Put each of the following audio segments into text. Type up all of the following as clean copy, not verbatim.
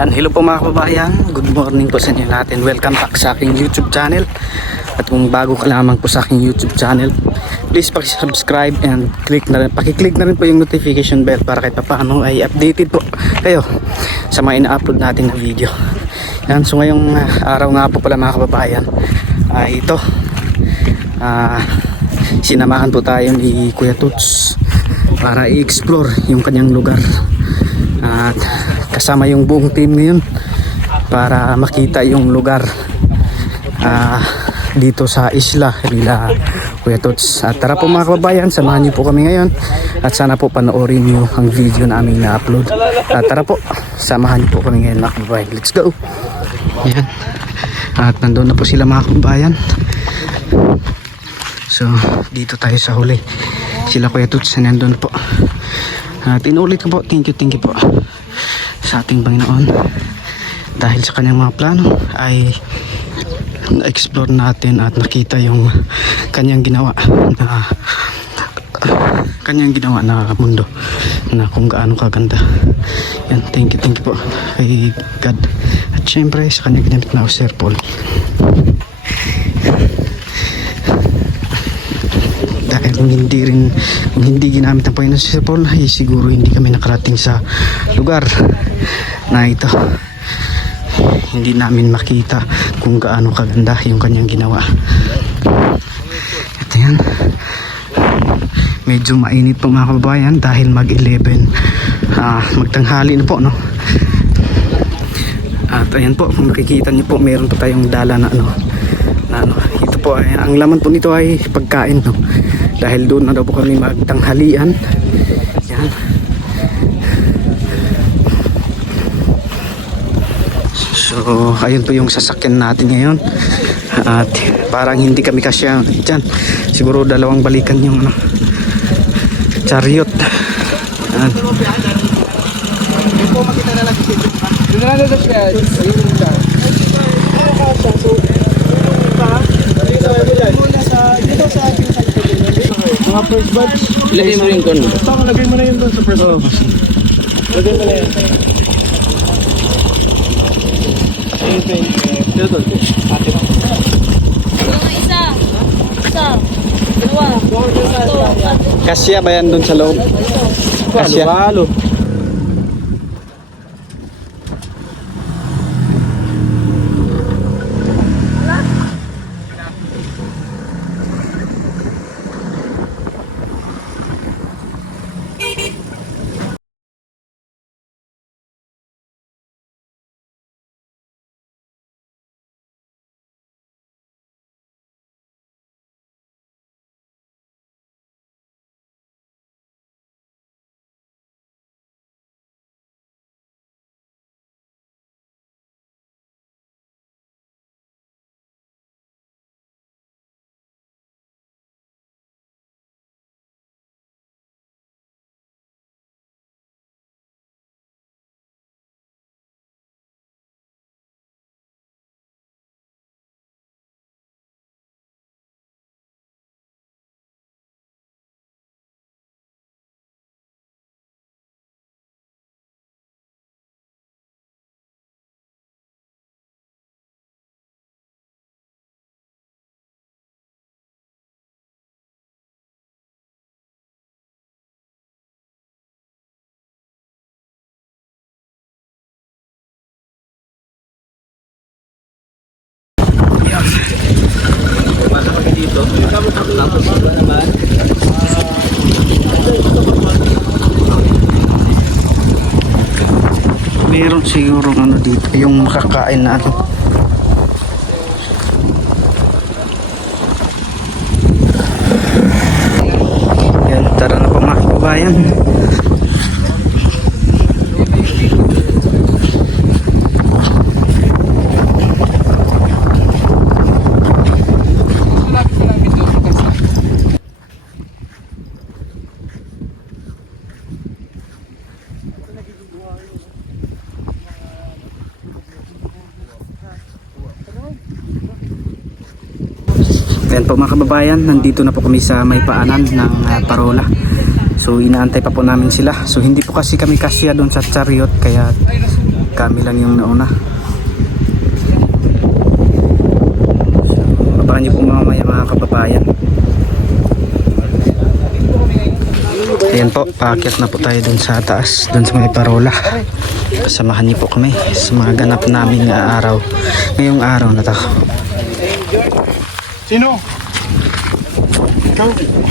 Yan, hello po mga kababayan. Good morning po sa inyo natin. Welcome back sa aking YouTube channel. At kung bago ka lamang po sa aking YouTube channel, please paki-subscribe and paki-click na rin po yung notification bell para kahit paano ay updated po kayo sa mga ina-upload natin na video. Yan, so ngayong araw nga po pala mga kababayan ay ito. Sinamahan po tayo ni Kuya Tuts para i-explore yung kanyang lugar. At kasama yung buong team ngayon para makita yung lugar dito sa isla nila Kuya Tuts. At tara po mga kababayan, samahan niyo po kami ngayon at sana po panoorin niyo ang video na aming na-upload. At tara po, samahan niyo po kami ngayon mga kababayan. Let's go! Ayan. At nandun na po sila mga kababayan. So dito tayo sa huli. Sila Kuya Tuts na nandun po. At inulit ko po, thank you po sa ating Panginoon dahil sa kanyang mga plano ay na-explore natin at nakita yung kanyang ginawa na mundo na kung gaano kaganda. Yan, thank you po kay God at syempre sa kanyang ginamit na Sir Paul. Dahil kung hindi ginamit ang Panginoon si Sir Paul ay siguro hindi kami nakarating sa lugar na ito. Hindi namin makita kung gaano kaganda yung kanyang ginawa. Ito yan. Medyo mainit po mga kababayan dahil mag-11 magtanghali na po, no? At ayan po, kung makikita niyo po meron pa tayong dala na ito po ay, ang laman po nito ay pagkain, no? Dahil doon na daw po kami magtanghalian. Yan. So ayun po yung sasakyan natin ngayon. At parang hindi kami kasya dyan. Siguro dalawang balikan yung chariot. Yan. Mga first batch. Ilagay mo rin kon. Basta lagay mo na yun doon sa first batch. Lagay mo na yan. Dito. Ate mo. Isa. Dalawa. Kasya ba yan doon sa loob? Kasya. Halo. Meron siguro dito yung makakain na Yan, tara na po mga kababayan. Ayan po mga kababayan, nandito na po kami sa may paanan ng Parola. So inaantay pa po namin sila. So hindi po kasi kami kasya doon sa chariot, kaya kami lang yung nauna. Abangan niyo po mamaya mga kababayan. Ayan po, paakyat na po tayo dun sa taas, dun sa may parola. Kasamahan niyo po kami sa mga ganap namin na araw, ngayong araw na to. Sino? Ikaw?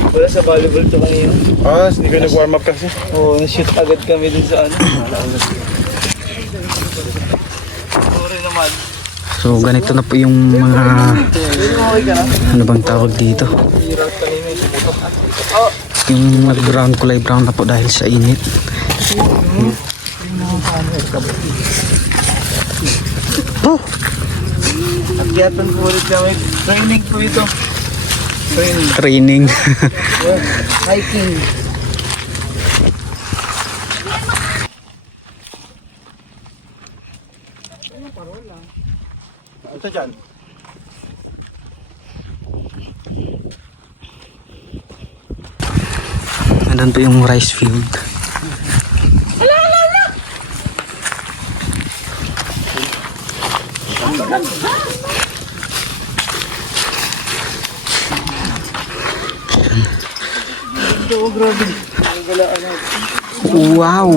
Wala sa volleyball to kanina. Ah, hindi ka nag-warm up kasi. Oo, na-shoot agad kami dun sa ano. Sorry naman. So ganito na po yung mga ano bang tawag dito, yung nag-brown, kulay brown na po dahil sa init. Oh! Akyatan po ulit kami. Training po ito. Training. Hiking. Ito dyan. Nandun po yung rice field. Wow!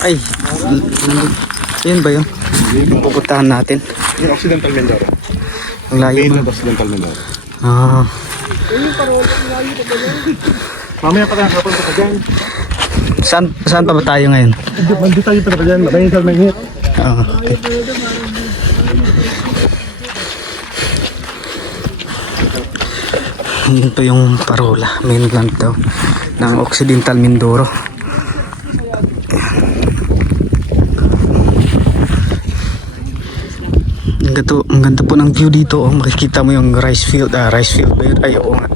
Ay, yun ba yun? Yung pupuntahan natin. Yung Occidental Mindoro. Ang layo Main ba? of Occidental Mindoro. Ah, Mamaya pa tayo kapunta pa dyan. saan pa ba tayo ngayon? Mandi tayo pa dyan. Main sa Mindoro. Ah, okay. Yun po yung parola, mainland daw ng Occidental Mindoro. Ang ganda po ng view dito. Oh. Makikita mo yung rice field. Rice field ba yun? Ay, oo nga.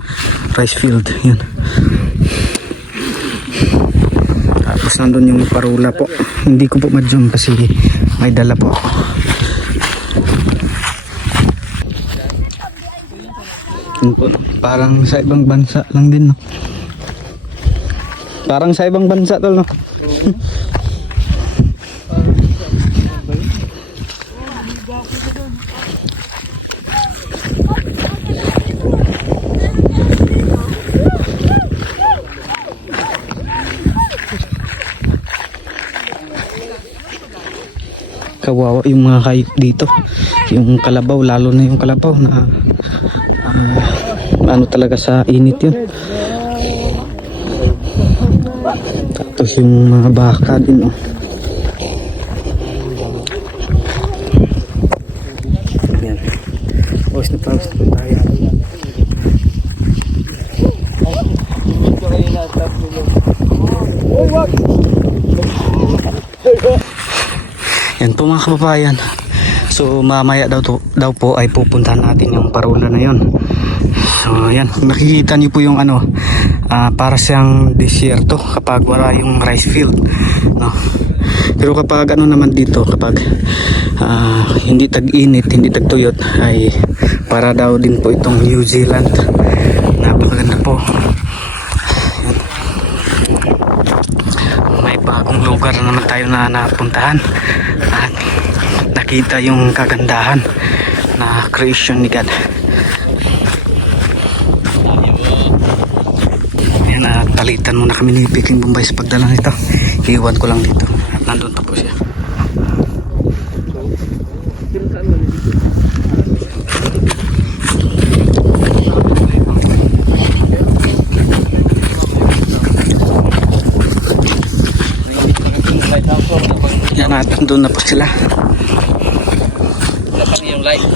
Rice field. Yan. Tapos nandun yung parola po. Hindi ko po ma-zoom kasi may dala po ako. Yun po, parang sa ibang bansa lang din, no? Parang sa ibang bansa tol, no? Kawawa yung mga hayop dito, yung kalabaw, lalo na yung kalabaw na ano talaga sa init yun. Tapos yung mga baka din, oh. Yan. Pawis na po tayo. Yan po mga kababayan. So mamaya daw po ay pupuntahan natin yung parola na yon. So yan, nakikita niyo po yung ano, para siyang disyerto kapag wala yung rice field, no? Pero kapag ano naman dito, kapag hindi tag-init, hindi tag-tuyot, ay para daw din po itong New Zealand. Napakaganda po. Yan. May bagong lugar na naman tayo na napuntahan at nakita yung kagandahan na creation ni God. Yan, palitan muna kami ni Peking Bombay sa pagdala nito. Iwan ko lang dito at nandun pa po siya. Yan, nandun na po sila.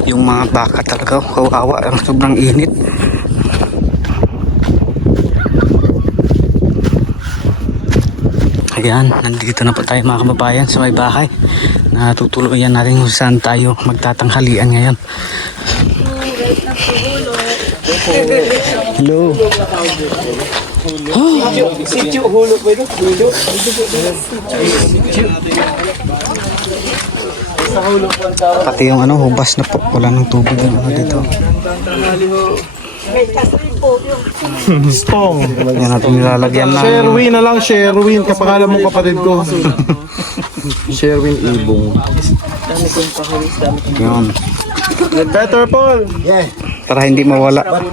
Yung mga baka talaga, kawawa, sobrang init. Ayan, nandito na po tayo mga kababayan sa may bahay. Natutuluyan natin kung saan tayo magtatanghalian ngayon. Hello. Sityo, hulo pa ito. Sa hulo po ang tawag. Pati yung ano, hubas na po. Wala ng tubig yung ano dito. Tanghali ho. Stong. Yan natin nilalagyan ng Sherwin na lang, Sherwin. Kapangalan mong kapatid ko. Sherwin Ibong. yun. Get better, Paul. Para hindi mawala. Wala,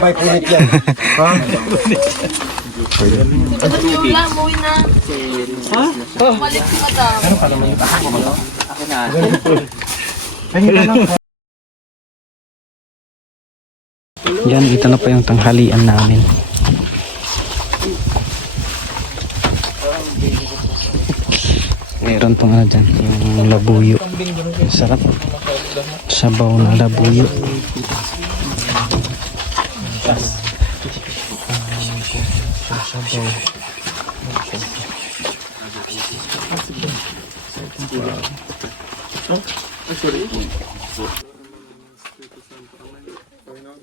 umuwi na. Balik si madam. Yan, ito na po yung tanghalian namin. Meron pang ano dyan, yung labuyo. Sarap. Sabaw na labuyo. Panginoon,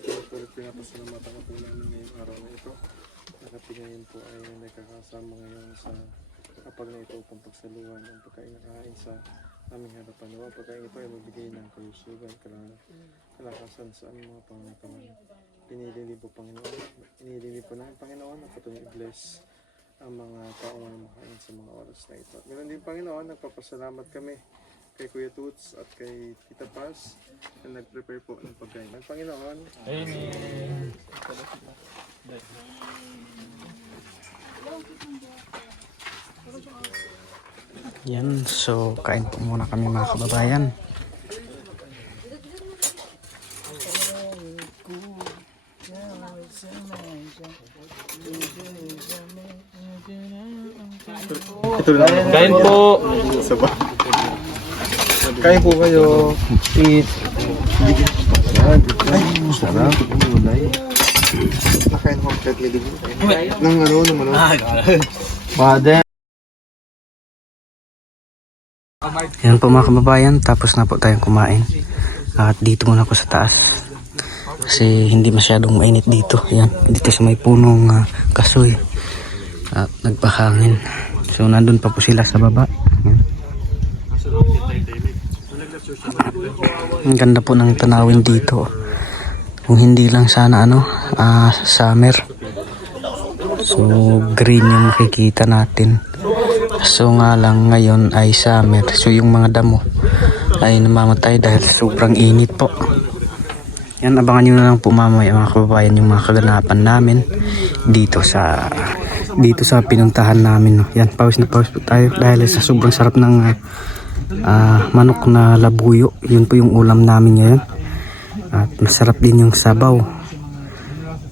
pinapasalamatan ko po namin ngayong araw na ito. Nakatingayin po ay nagkakasama ngayon sa kapag na ito upang pagsaluhan ang pagkain sa aming harapan. Ang pagkain ito ay magbigay ng kalusugan, kalakasan sa aming mga pangatawan. Pinilili po Panginoon. Pinilili po ng Panginoon na patuloy i-bless ang mga taong na makain sa mga oras na ito. Ganoon din Panginoon, nagpapasalamat kami kay Kuya Toots at kay Tita Paz na nag-prepare po ng pagkain ng Panginoon. Amen. Yan, so kain po muna kami mga kababayan. Ito lang. Kain po. Kain po kayo. Eat. Ay, sarap. Nakain mo kahit may dugo. Nang ano, nang ano. Father. Yan po mga kababayan, tapos na po tayong kumain. At dito muna ako sa taas. Kasi hindi masyadong mainit dito. Yan, dito sa may punong kasoy. At nagpahangin. So nandun pa po sila sa baba. Yan. Ang ganda po ng tanawin dito. Kung hindi lang sana summer. So green yung makikita natin. So nga lang ngayon ay summer. So yung mga damo ay namamatay dahil sobrang init po. Yan, abangan nyo na lang po mamaya mga kababayan yung mga kaganapan namin dito sa pinuntahan namin. No? Yan, pause na pause po tayo dahil sa sobrang sarap ng manok na labuyo. Yun po yung ulam namin ngayon. At masarap din yung sabaw.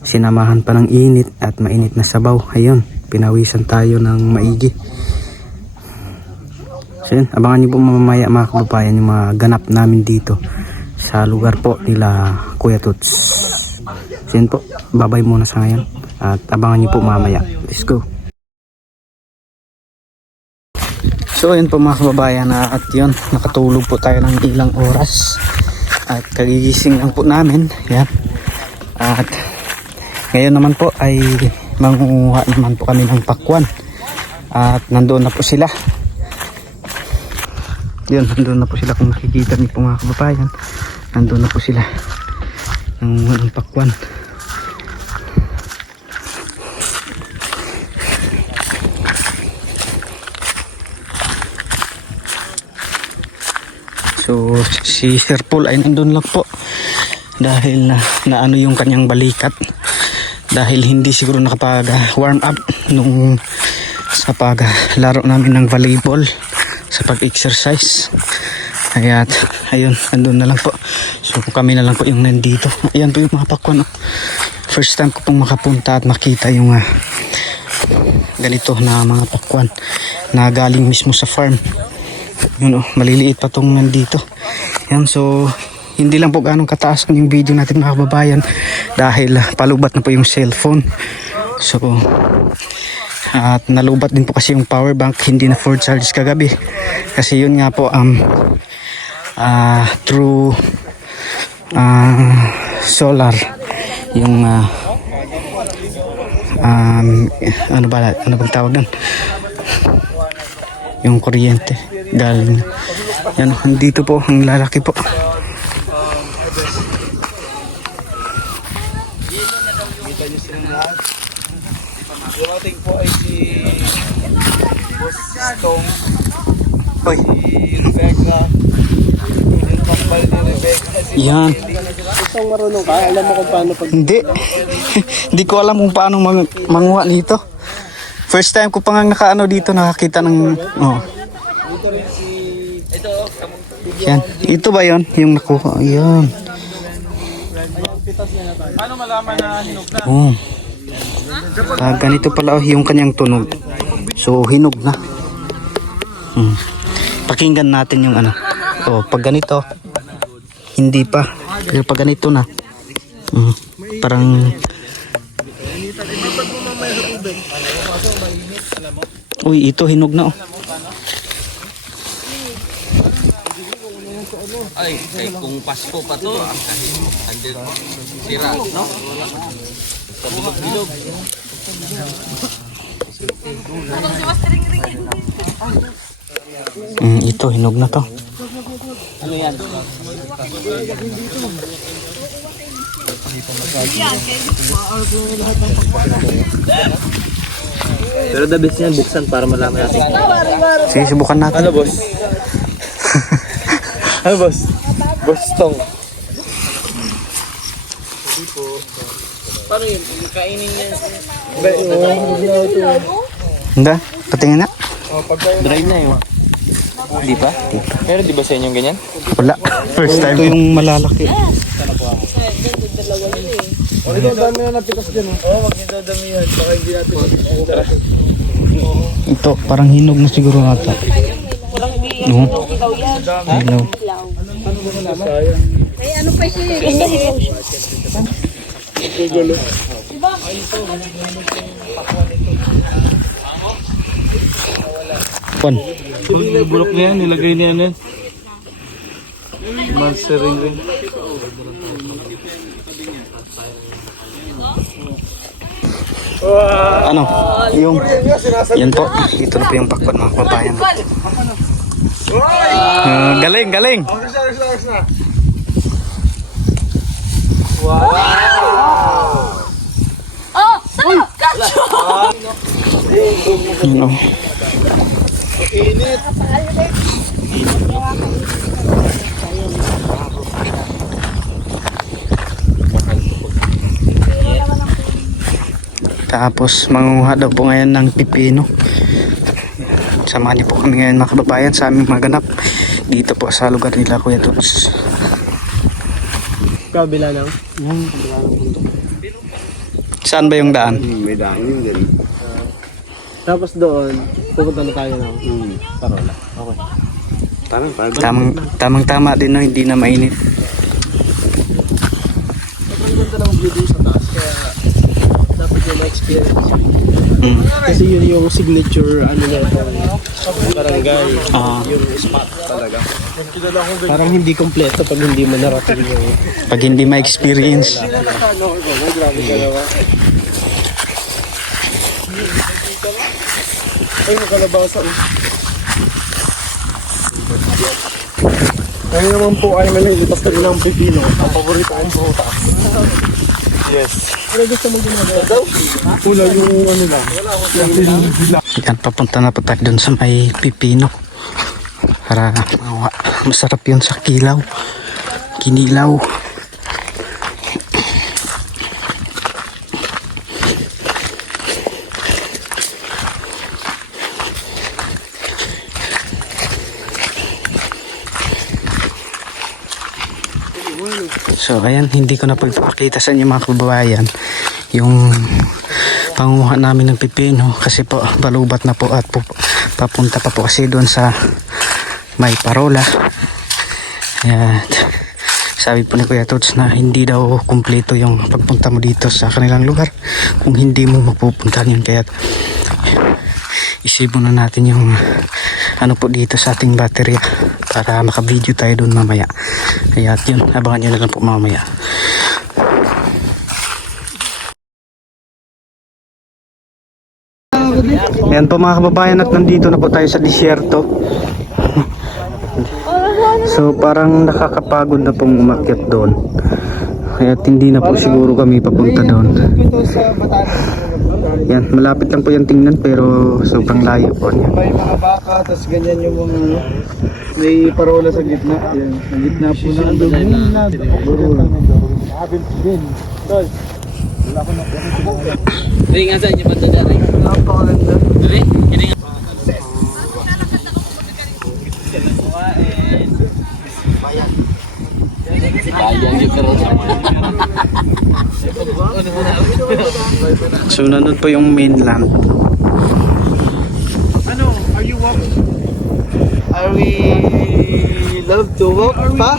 Sinamahan pa ng init at mainit na sabaw. Ayun, pinawisan tayo ng maigi. So yun, abangan nyo po mamaya mga kababayan yung mga ganap namin dito sa lugar po nila Kuya Toots. So yun po, babay muna sa ngayon at abangan nyo po mamaya. Let's go. So yun po mga kababayan, at yun, nakatulog po tayo ng ilang oras at kagigising lang po namin. Yan. At ngayon naman po ay mangunguha naman po kami ng pakwan at nandoon na po sila. Yun, nandun na po sila kung nakikita niyo po mga kababayan. Nandun na po sila ng pakwan. So si Sir Paul ay nandun lang po dahil na ano yung kanyang balikat, dahil hindi siguro nakapag warm up nung sa paglaro namin ng volleyball, sa pag-exercise. Kaya ayun, andun na lang po. So kami na lang po yung nandito. Ayan po yung mga pakwan. First time ko pong makapunta at makita yung ganito na mga pakwan na galing mismo sa farm. Yun, maliliit pa tong nandito. Yan, so hindi lang po ganong kataas yung video natin mga kababayan dahil palubat na po yung cellphone. So at nalubat din po kasi yung power bank, hindi na full charge kagabi kasi yun nga po through solar yung ano bang tawag doon, yung kuryente galing yan. Dito po ang lalaki po. Kita niyo sila lahat. Dumating po ay si Boss Tong, Hoy, si Rebecca, yung kampal ni Rebecca. yan. Itong marunong ka, alam mo kung paano pag... Hindi. Hindi ko alam kung paano manguha nito. First time ko pa nga nakaano dito, nakakita ng... Oh. Dito rin si... Ito, Yan. Ito ba yon yung nakuha? Yan. Paano malaman na hinog na? Oh. Ganito pala yung kanyang tunog. So, hinog na. Pakinggan natin yung ano. Oh, pag ganito, hindi pa. Pero pag ganito na, parang... Uy, ito hinog na oh. Ay, kung Pasko pa to, andin sira, no? Bilog-bilog. Ito, hinog na to. Pero the best yan, buksan para malaman natin. Sige, subukan natin. Ano, boss? Ano, boss? Boss Tong. Paano yun? Kainin niya. Hindi, patingin na. Dry na yun. Di ba? Pero di ba sa inyong ganyan? Wala. First time. Ito yung malalaki. O, ito, dami na napitas dyan. Oo, wag nyo dadamihan. Baka hindi natin mag-tara. Ito, parang hinog na siguro nata. No? Hilaw. Ay, ano pa siya? Pan. Bulok na yan, nilagay niya yan. Monstering rin. Ano? Yung... Yan po. Ito na po yung pakwan mga kabayan. Galing, galing. Oh, sarap! Kacho! Ano? Tapos manguha daw po ngayon ng pipino. Samahan niyo po kami ngayon mga kababayan sa aming maganap dito po sa lugar nila Kuya Tots. Kabila lang. Saan ba yung daan? May daan yun din. Tapos doon, pupunta na tayo ng Parola. Okay. Tamang-tama din no, hindi na mainit. Ang ganda ng view dun sa taas, kaya dapat yung ma-experience. Kasi yun yung signature ano na barangay, yung spot talaga. Parang hindi kompleto pag hindi mo narating yung... Pag hindi ma-experience. Ay, makalabasa. Ngayon naman po ay malilipas na ilang pipino. Ang paborito kong prutas. Yes. Pero gusto mo ginagawa daw? Pula yung ano lang. Yan, papunta na po tayo dun sa may pipino. Para masarap yun sa kilaw. Kinilaw. So ayan, hindi ko na pagpapakita sa inyo mga kababayan yung panguha namin ng pipino kasi po balubat na po at papunta pa po kasi doon sa may Parola. At sabi po ni Kuya Tots na hindi daw kumpleto yung pagpunta mo dito sa kanilang lugar kung hindi mo mapupuntahan yun, kaya isip na natin yung ano po dito sa ating baterya para maka-video tayo doon mamaya. Kaya yun, abangan nyo na lang po mamaya. Ayan po mga kababayan, at nandito na po tayo sa disyerto. So parang nakakapagod na pong umakyat doon. kaya hindi na po siguro kami papunta doon. Ito sa Batanes. Yan, malapit lang po yung tingnan pero sobrang layo po niya. May mga baka, tapos ganyan yung mga may parola sa gitna. Yan, sa gitna po na ang parola. Hindi nga saan yung banda dyan eh. Napakaganda. Dali? Hindi nga. Bayan yung karoon. So nandun po yung mainland. Ano, are you walking? Are we love to walk pa?